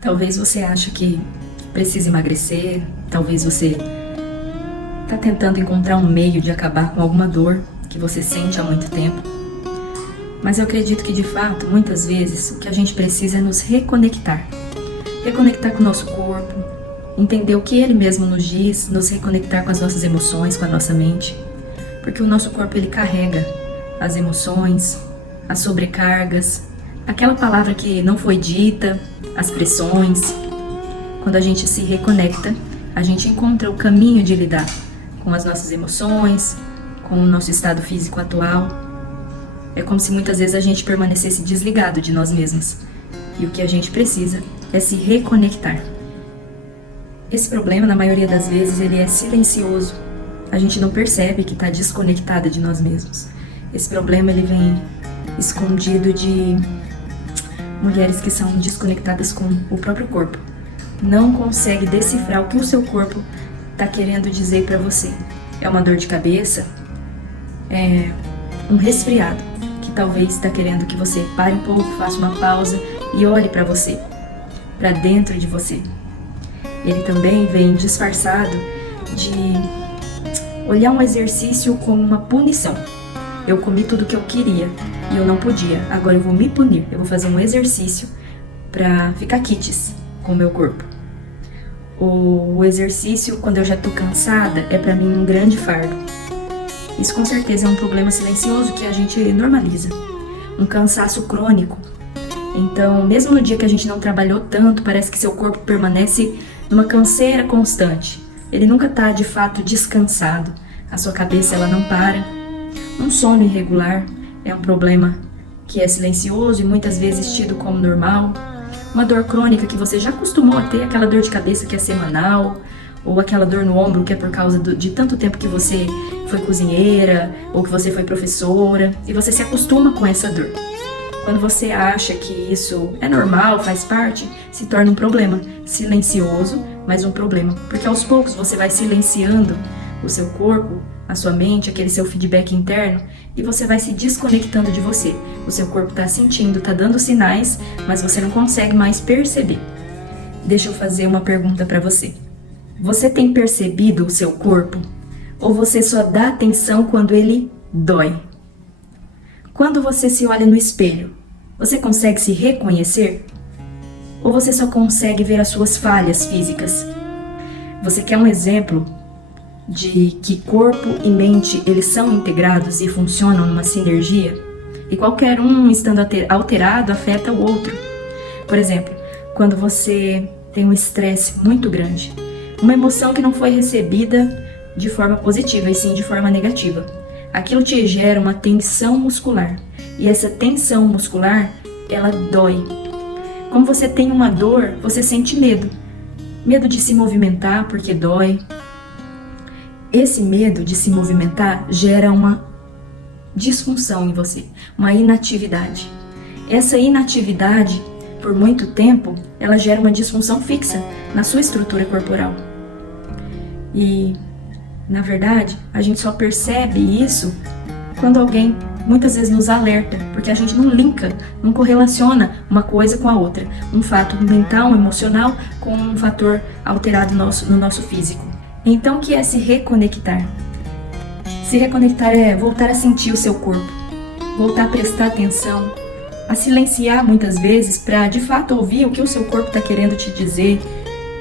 Talvez você ache que precisa emagrecer, talvez você está tentando encontrar um meio de acabar com alguma dor que você sente há muito tempo. Mas eu acredito que, de fato, muitas vezes, o que a gente precisa é nos reconectar. Reconectar com o nosso corpo, entender o que ele mesmo nos diz, nos reconectar com as nossas emoções, com a nossa mente. Porque o nosso corpo, ele carrega as emoções, as sobrecargas, aquela palavra que não foi dita, as pressões. Quando a gente se reconecta, a gente encontra o caminho de lidar com as nossas emoções, com o nosso estado físico atual. É como se muitas vezes a gente permanecesse desligado de nós mesmos. E o que a gente precisa é se reconectar. Esse problema, na maioria das vezes, ele é silencioso. A gente não percebe que está desconectada de nós mesmos. Esse problema, ele vem escondido de mulheres que são desconectadas com o próprio corpo. Não consegue decifrar o que o seu corpo está querendo dizer para você. É uma dor de cabeça? É um resfriado que talvez está querendo que você pare um pouco, faça uma pausa e olhe para você, para dentro de você. Ele também vem disfarçado de olhar um exercício como uma punição. Eu comi tudo que eu queria e eu não podia, agora eu vou me punir. Eu vou fazer um exercício para ficar quites com o meu corpo. O exercício, quando eu já estou cansada, é para mim um grande fardo. Isso com certeza é um problema silencioso que a gente normaliza. Um cansaço crônico. Então, mesmo no dia que a gente não trabalhou tanto, parece que seu corpo permanece numa canseira constante. Ele nunca está de fato descansado. A sua cabeça, ela não para. Um sono irregular é um problema que é silencioso e muitas vezes tido como normal. Uma dor crônica que você já acostumou a ter, aquela dor de cabeça que é semanal, ou aquela dor no ombro que é por causa de tanto tempo que você foi cozinheira, ou que você foi professora, e você se acostuma com essa dor. Quando você acha que isso é normal, faz parte, se torna um problema silencioso, mas um problema, porque aos poucos você vai silenciando o seu corpo, a sua mente, aquele seu feedback interno, e você vai se desconectando de você. O seu corpo está sentindo, está dando sinais, mas você não consegue mais perceber. Deixa eu fazer uma pergunta para você. Você tem percebido o seu corpo? Ou você só dá atenção quando ele dói? Quando você se olha no espelho, você consegue se reconhecer? Ou você só consegue ver as suas falhas físicas? Você quer um exemplo de que corpo e mente eles são integrados e funcionam numa sinergia? E qualquer um estando alterado afeta o outro. Por exemplo, quando você tem um estresse muito grande, uma emoção que não foi recebida de forma positiva e sim de forma negativa, aquilo te gera uma tensão muscular. E essa tensão muscular, ela dói. Como você tem uma dor, você sente medo. Medo de se movimentar porque dói. Esse medo de se movimentar gera uma disfunção em você, uma inatividade. Essa inatividade, por muito tempo, ela gera uma disfunção fixa na sua estrutura corporal. E, na verdade, a gente só percebe isso quando alguém muitas vezes nos alerta, porque a gente não linka, não correlaciona uma coisa com a outra, um fato mental, emocional, com um fator alterado no nosso físico. Então, o que é se reconectar? Se reconectar é voltar a sentir o seu corpo, voltar a prestar atenção, a silenciar muitas vezes para de fato ouvir o que o seu corpo está querendo te dizer,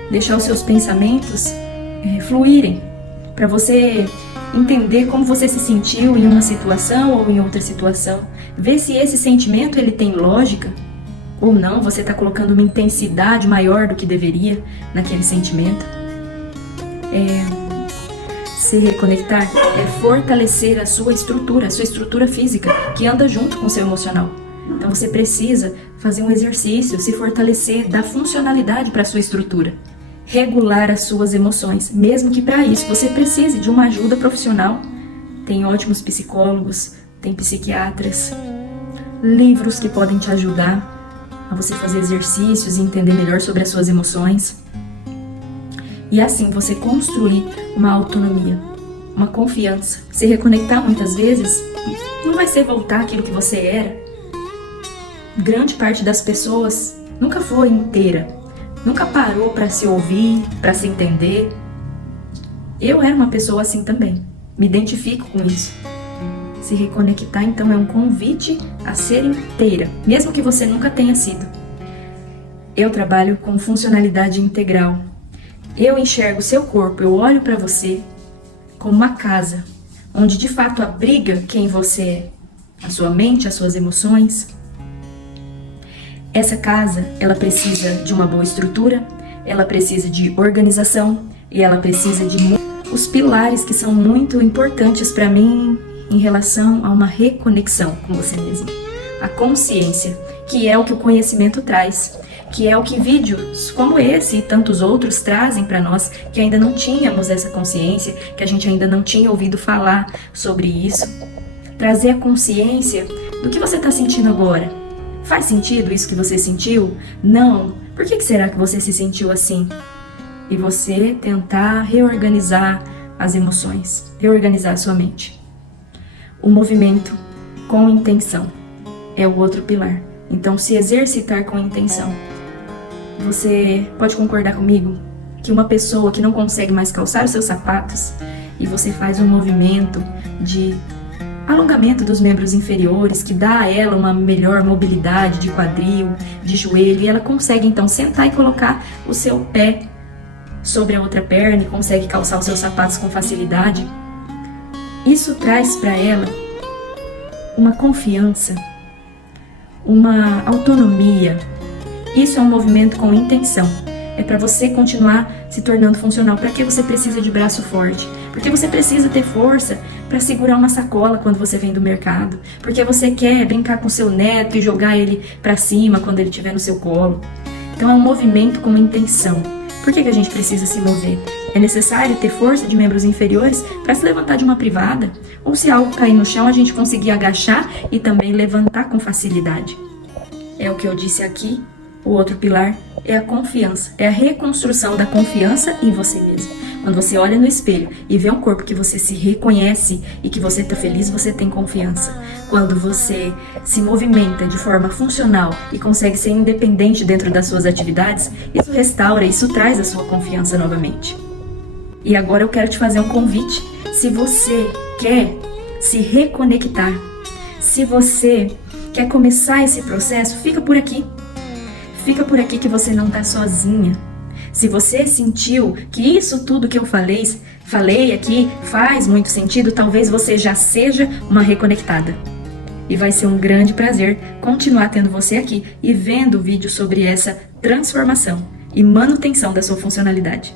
deixar os seus pensamentos fluírem, para você entender como você se sentiu em uma situação ou em outra situação, ver se esse sentimento ele tem lógica ou não, você está colocando uma intensidade maior do que deveria naquele sentimento. Se reconectar é fortalecer a sua estrutura física, que anda junto com o seu emocional. Então você precisa fazer um exercício, se fortalecer, dar funcionalidade para a sua estrutura. Regular as suas emoções, mesmo que para isso você precise de uma ajuda profissional. Tem ótimos psicólogos, tem psiquiatras, livros que podem te ajudar a você fazer exercícios e entender melhor sobre as suas emoções. E assim você construir uma autonomia, uma confiança. Se reconectar muitas vezes não vai ser voltar àquilo que você era. Grande parte das pessoas nunca foi inteira, nunca parou para se ouvir, para se entender. Eu era uma pessoa assim também, me identifico com isso. Se reconectar, então, é um convite a ser inteira, mesmo que você nunca tenha sido. Eu trabalho com funcionalidade integral. Eu enxergo o seu corpo, eu olho para você como uma casa, onde de fato abriga quem você é, a sua mente, as suas emoções. Essa casa, ela precisa de uma boa estrutura, ela precisa de organização e ela precisa de os pilares que são muito importantes para mim em relação a uma reconexão com você mesmo. A consciência, que é o que o conhecimento traz, que é o que vídeos como esse e tantos outros trazem para nós, que ainda não tínhamos essa consciência, que a gente ainda não tinha ouvido falar sobre isso. Trazer a consciência do que você está sentindo agora. Faz sentido isso que você sentiu? Não. Por que será que você se sentiu assim? E você tentar reorganizar as emoções, reorganizar a sua mente. O movimento com intenção é o outro pilar. Então, se exercitar com intenção. Você pode concordar comigo que uma pessoa que não consegue mais calçar os seus sapatos e você faz um movimento de alongamento dos membros inferiores que dá a ela uma melhor mobilidade de quadril, de joelho, e ela consegue então sentar e colocar o seu pé sobre a outra perna e consegue calçar os seus sapatos com facilidade. Isso traz para ela uma confiança, uma autonomia. Isso é um movimento com intenção. É para você continuar se tornando funcional. Para que você precisa de braço forte? Porque você precisa ter força para segurar uma sacola quando você vem do mercado. Porque você quer brincar com seu neto e jogar ele para cima quando ele estiver no seu colo. Então é um movimento com intenção. Por que a gente precisa se mover? É necessário ter força de membros inferiores para se levantar de uma privada? Ou se algo cair no chão, a gente conseguir agachar e também levantar com facilidade? É o que eu disse aqui. O outro pilar é a confiança, é a reconstrução da confiança em você mesmo. Quando você olha no espelho e vê um corpo que você se reconhece e que você está feliz, você tem confiança. Quando você se movimenta de forma funcional e consegue ser independente dentro das suas atividades, isso restaura, isso traz a sua confiança novamente. E agora eu quero te fazer um convite. Se você quer se reconectar, se você quer começar esse processo, fica por aqui. Fica por aqui que você não está sozinha. Se você sentiu que isso tudo que eu falei aqui faz muito sentido, talvez você já seja uma reconectada. E vai ser um grande prazer continuar tendo você aqui e vendo vídeos sobre essa transformação e manutenção da sua funcionalidade.